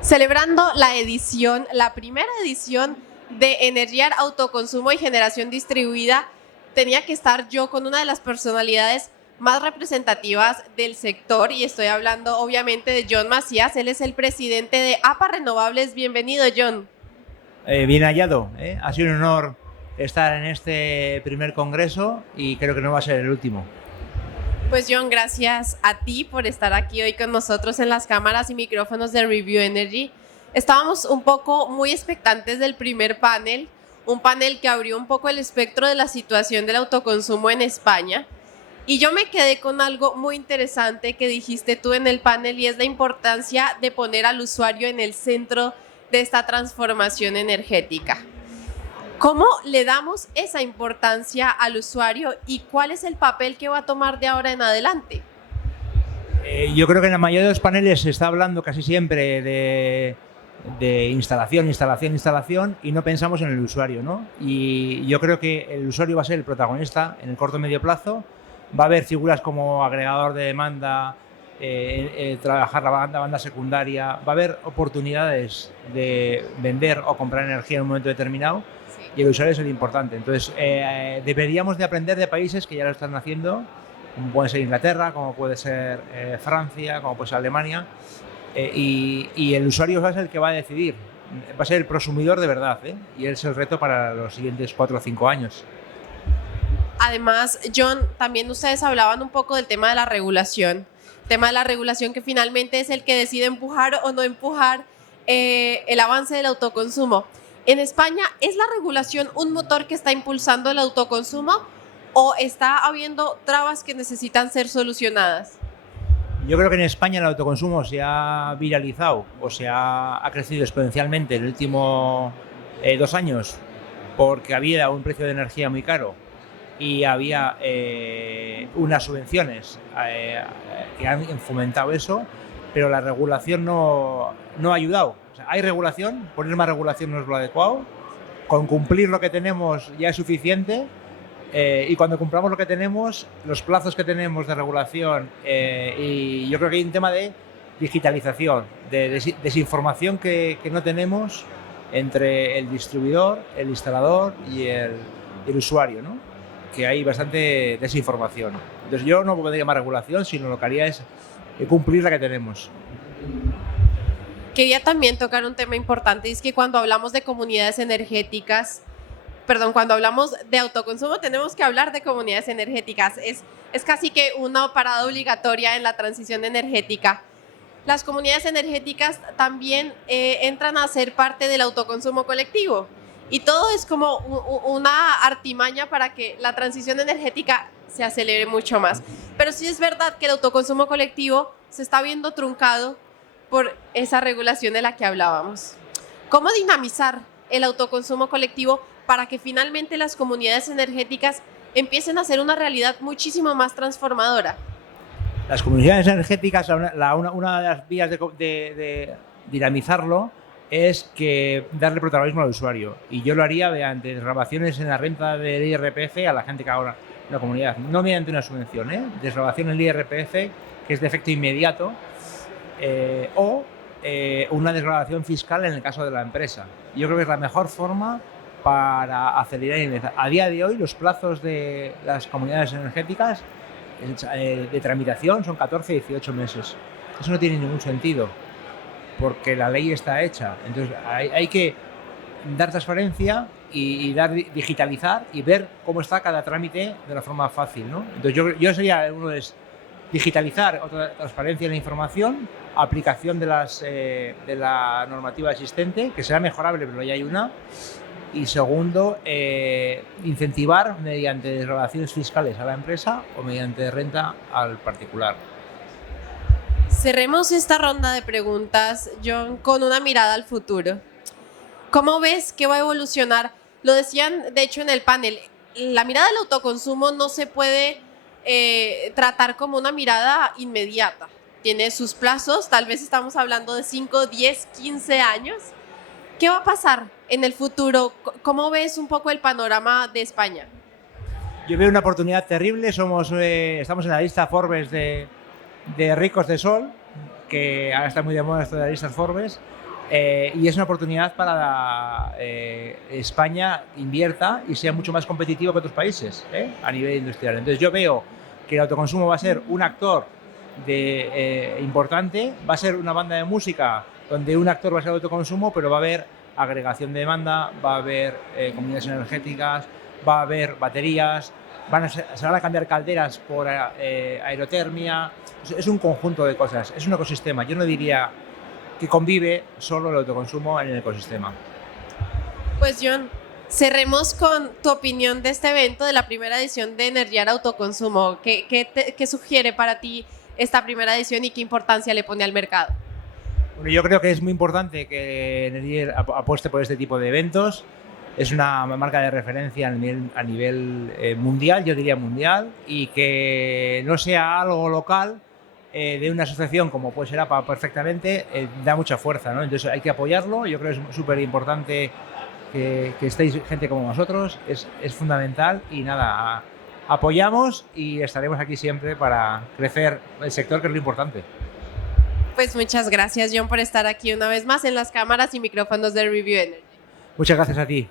Celebrando la primera edición de Energía, Autoconsumo y Generación Distribuida, tenía que estar yo con una de las personalidades más representativas del sector y estoy hablando obviamente de John Macías. Él es el presidente de APA Renovables. Bienvenido, John. Bien hallado, ¿eh? Ha sido un honor estar en este primer congreso y creo que no va a ser el último. Pues John, gracias a ti por estar aquí hoy con nosotros en las cámaras y micrófonos de Review Energy. Estábamos un poco muy expectantes del primer panel, un panel que abrió un poco el espectro de la situación del autoconsumo en España. Y yo me quedé con algo muy interesante que dijiste tú en el panel y es la importancia de poner al usuario en el centro de esta transformación energética. ¿Cómo le damos esa importancia al usuario y cuál es el papel que va a tomar de ahora en adelante? Yo creo que en la mayoría de los paneles se está hablando casi siempre de instalación y no pensamos en el usuario, ¿no? Y yo creo que el usuario va a ser el protagonista en el corto y medio plazo. Va a haber figuras como agregador de demanda, trabajar la banda secundaria, va a haber oportunidades de vender o comprar energía en un momento determinado. Y el usuario es el importante. Entonces, deberíamos de aprender de países que ya lo están haciendo, como puede ser Inglaterra, como puede ser Francia, como puede ser Alemania, y el usuario va a ser el que va a decidir, va a ser el prosumidor de verdad, y es el reto para los siguientes 4 o 5 años. Además, John, también ustedes hablaban un poco del tema de la regulación, que finalmente es el que decide empujar o no empujar el avance del autoconsumo. ¿En España es la regulación un motor que está impulsando el autoconsumo o está habiendo trabas que necesitan ser solucionadas? Yo creo que en España el autoconsumo se ha viralizado o ha crecido exponencialmente en los últimos 2 años porque había un precio de energía muy caro y había unas subvenciones que han fomentado eso, pero la regulación no ha ayudado. O sea, hay regulación, poner más regulación no es lo adecuado, con cumplir lo que tenemos ya es suficiente, y cuando cumplamos lo que tenemos, los plazos que tenemos de regulación, y yo creo que hay un tema de digitalización, de desinformación que no tenemos entre el distribuidor, el instalador y el usuario, ¿no? Que hay bastante desinformación. Entonces yo no pondría más regulación, sino lo que haría es cumplir la que tenemos. Quería también tocar un tema importante, y es que cuando hablamos de comunidades energéticas, cuando hablamos de autoconsumo tenemos que hablar de comunidades energéticas. Es casi que una parada obligatoria en la transición energética. Las comunidades energéticas también entran a ser parte del autoconsumo colectivo. Y todo es como una artimaña para que la transición energética se acelere mucho más. Pero sí es verdad que el autoconsumo colectivo se está viendo truncado por esa regulación de la que hablábamos. ¿Cómo dinamizar el autoconsumo colectivo para que finalmente las comunidades energéticas empiecen a ser una realidad muchísimo más transformadora? Las comunidades energéticas, una de las vías de dinamizarlo es que darle protagonismo al usuario, y yo lo haría mediante desgravaciones en la renta del IRPF a la gente que haga una comunidad, no mediante una subvención, desgravación en el IRPF que es de efecto inmediato, o una desgravación fiscal en el caso de la empresa. Yo creo que es la mejor forma para acelerar y empezar. A día de hoy los plazos de las comunidades energéticas de tramitación son 14-18 meses. Eso no tiene ningún sentido, porque la ley está hecha. Entonces hay que dar transparencia y digitalizar y ver cómo está cada trámite de una forma fácil, ¿no? Entonces yo sería uno de digitalizar, otra transparencia en la información, aplicación de la normativa existente, que será mejorable, pero ya hay una. Y segundo, incentivar mediante desgravaciones fiscales a la empresa o mediante renta al particular. Cerremos esta ronda de preguntas, John, con una mirada al futuro. ¿Cómo ves que va a evolucionar? Lo decían, de hecho, en el panel. La mirada del autoconsumo no se puede tratar como una mirada inmediata. Tiene sus plazos, tal vez estamos hablando de 5, 10, 15 años. ¿Qué va a pasar en el futuro? ¿Cómo ves un poco el panorama de España? Yo veo una oportunidad terrible. Estamos en la lista Forbes de ricos de sol, que ahora está muy de moda esto de las listas Forbes, y es una oportunidad para España invierta y sea mucho más competitivo que otros países a nivel industrial. Entonces yo veo que el autoconsumo va a ser un actor importante, va a ser una banda de música donde un actor va a ser el autoconsumo, pero va a haber agregación de demanda, va a haber comunidades energéticas, va a haber baterías, se van a cambiar calderas por aerotermia. Es un conjunto de cosas, es un ecosistema. Yo no diría que convive solo el autoconsumo en el ecosistema. Pues John, cerremos con tu opinión de este evento, de la primera edición de Energía Autoconsumo. ¿Qué sugiere para ti esta primera edición y qué importancia le pone al mercado? Bueno, yo creo que es muy importante que Energía apueste por este tipo de eventos. Es una marca de referencia a nivel mundial, yo diría mundial, y que no sea algo local de una asociación como puede ser APA perfectamente, da mucha fuerza, ¿no? Entonces hay que apoyarlo. Yo creo que es súper importante que estéis gente como nosotros, es fundamental, y nada, apoyamos y estaremos aquí siempre para crecer el sector, que es lo importante. Pues muchas gracias, John, por estar aquí una vez más en las cámaras y micrófonos de Review Energy. Muchas gracias a ti.